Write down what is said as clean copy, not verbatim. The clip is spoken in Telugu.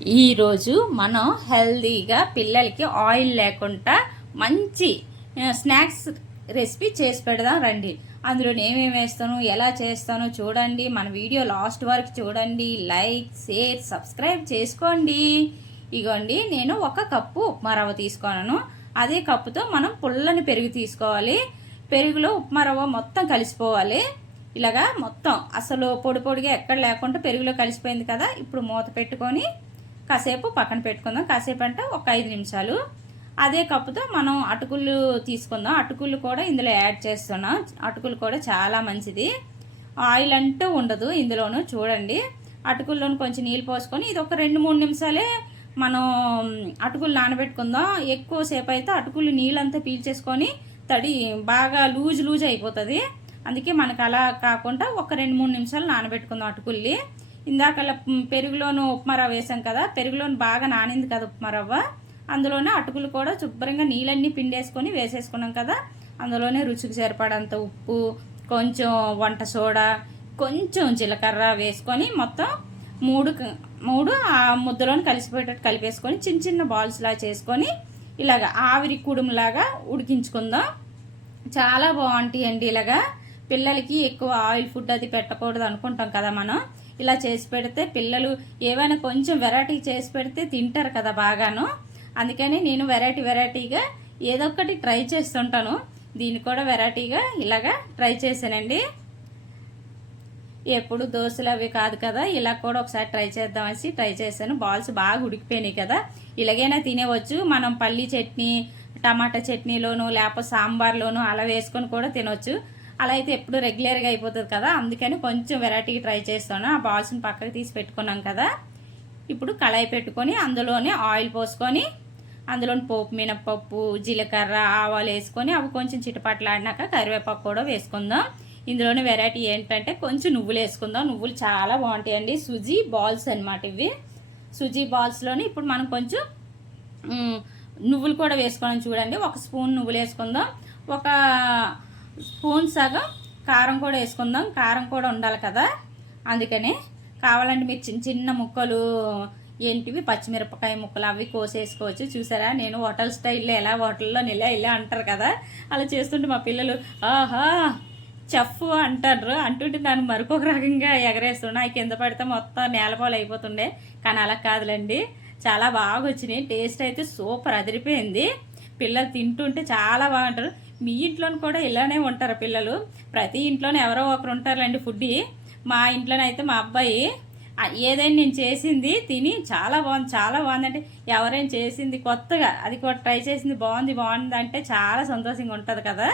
ఈరోజు మనం హెల్దీగా పిల్లలకి ఆయిల్ లేకుండా మంచి స్నాక్స్ రెసిపీ చేసి పెడదాం రండి. అందులో ఏమేమి వేస్తాను, ఎలా చేస్తానో చూడండి. మన వీడియో లాస్ట్ వరకు చూడండి. లైక్, షేర్, సబ్స్క్రైబ్ చేసుకోండి. ఇగోండి, నేను 1 కప్పు ఉప్మా రవ్వ తీసుకున్నాను. అదే కప్పుతో మనం పుల్లని పెరుగు తీసుకోవాలి. పెరుగులో ఉప్మా రవ్వ మొత్తం కలిసిపోవాలి. ఇలాగా మొత్తం అసలు పొడి పొడిగా ఎక్కడ లేకుండా పెరుగులో కలిసిపోయింది కదా. ఇప్పుడు మూత పెట్టుకొని కాసేపు పక్కన పెట్టుకుందాం. కాసేపు అంటే ఒక 5 నిమిషాలు. అదే కప్పుతో మనం అటుకులు తీసుకుందాం. అటుకులు కూడా ఇందులో యాడ్ చేస్తున్నాం. అటుకులు కూడా చాలా మంచిది. ఆయిల్ అంటూ ఉండదు ఇందులోనూ. చూడండి, అటుకుల్లోని కొంచెం నీళ్ళు పోసుకొని ఇది ఒక 2-3 నిమిషాలే మనం అటుకులు నానబెట్టుకుందాం. ఎక్కువసేపు అయితే అటుకులు నీళ్ళంతా పీల్చేసుకొని తడి బాగా లూజ్ అయిపోతుంది. అందుకే మనకు అలా కాకుండా ఒక 2-3 నిమిషాలు నానబెట్టుకుందాం అటుకుల్ని. ఇందాకలా పెరుగులోను ఉప్మా రవ్వ వేసాం కదా, పెరుగులోను బాగా నానింది కదా ఉప్మా రవ్వ. అందులోనే అటుకులు కూడా శుభ్రంగా నీళ్ళన్నీ పిండేసుకొని వేసేసుకున్నాం కదా. అందులోనే రుచికి సరిపడంత ఉప్పు, కొంచెం వంట సోడా, కొంచెం జీలకర్ర వేసుకొని మొత్తం మూడు ఆ ముద్దలోని కలిసిపోయేటట్టు కలిపేసుకొని చిన్న చిన్న బాల్స్లా చేసుకొని ఇలాగ ఆవిరి కుడుములాగా ఉడికించుకుందాం. చాలా బాగుంటాయండి. ఇలాగా పిల్లలకి ఎక్కువ ఆయిల్ ఫుడ్ అది పెట్టకూడదు అనుకుంటాం కదా మనం. ఇలా చేసి పెడితే పిల్లలు ఏమైనా కొంచెం వెరైటీ చేసి పెడితే తింటారు కదా బాగాను. అందుకని నేను వెరైటీగా ఏదో ఒకటి ట్రై చేస్తుంటాను. దీన్ని కూడా వెరైటీగా ఇలాగా ట్రై చేశానండి. ఎప్పుడు దోశలు అవి కాదు కదా, ఇలా కూడా ఒకసారి ట్రై చేద్దామని ట్రై చేశాను. బాల్స్ బాగా ఉడికిపోయినాయి కదా. ఇలాగైనా తినేవచ్చు. మనం పల్లీ చట్నీ, టమాటా చట్నీలోను లేకపోతే సాంబార్లోను అలా వేసుకొని కూడా తినవచ్చు. అలా అయితే ఎప్పుడు రెగ్యులర్గా అయిపోతుంది కదా. అందుకని కొంచెం వెరైటీగా ట్రై చేస్తాను. ఆ బాల్స్ని పక్కకు తీసి పెట్టుకున్నాం కదా. ఇప్పుడు కళాయి పెట్టుకొని అందులోనే ఆయిల్ పోసుకొని అందులోని పోపు, మినపప్పు, జీలకర్ర, ఆవాలు వేసుకొని అవి కొంచెం చిటపట్లాడినాక కరివేపాకు కూడా వేసుకుందాం. ఇందులోనే వెరైటీ ఏంటంటే కొంచెం నువ్వులు వేసుకుందాం. నువ్వులు చాలా బాగుంటాయండి. సుజీ బాల్స్ అనమాట ఇవి. సుజీ బాల్స్లోని ఇప్పుడు మనం కొంచెం నువ్వులు కూడా వేసుకున్నాం. చూడండి, 1 స్పూన్ నువ్వులు వేసుకుందాం. 1 స్పూన్ సగం కారం కూడా వేసుకుందాం. కారం కూడా ఉండాలి కదా. అందుకనే కావాలంటే మీరు చిన్న చిన్న ముక్కలు ఏంటివి పచ్చిమిరపకాయ ముక్కలు అవి కోసేసుకోవచ్చు. చూసారా, నేను హోటల్ స్టైల్లో ఎలా హోటల్లో ఇలా అంటారు కదా, అలా చేస్తుంటే మా పిల్లలు ఆహా చెఫ్ అంటారు. అంటుంటే దాన్ని మరొక రకంగా ఎగరేస్తున్నా. కింద పడితే మొత్తం నేలపాలు అయిపోతుండే. కానీ అలా కాదులేండి, చాలా బాగా వచ్చినాయి. టేస్ట్ అయితే సూపర్ అదిరిపోయింది. పిల్లలు తింటుంటే చాలా బాగుంటారు. మీ ఇంట్లోని కూడా ఇలానే ఉంటారు పిల్లలు. ప్రతి ఇంట్లోనే ఎవరో ఒకరు ఉంటారులేండి ఫుడ్డీ. మా ఇంట్లోనైతే మా అబ్బాయి ఏదైనా నేను చేసింది తిని చాలా బాగుంది అంటే, ఎవరైనా చేసింది కొత్తగా అది కూడా ట్రై చేసింది బాగుంది అంటే చాలా సంతోషంగా ఉంటుంది కదా.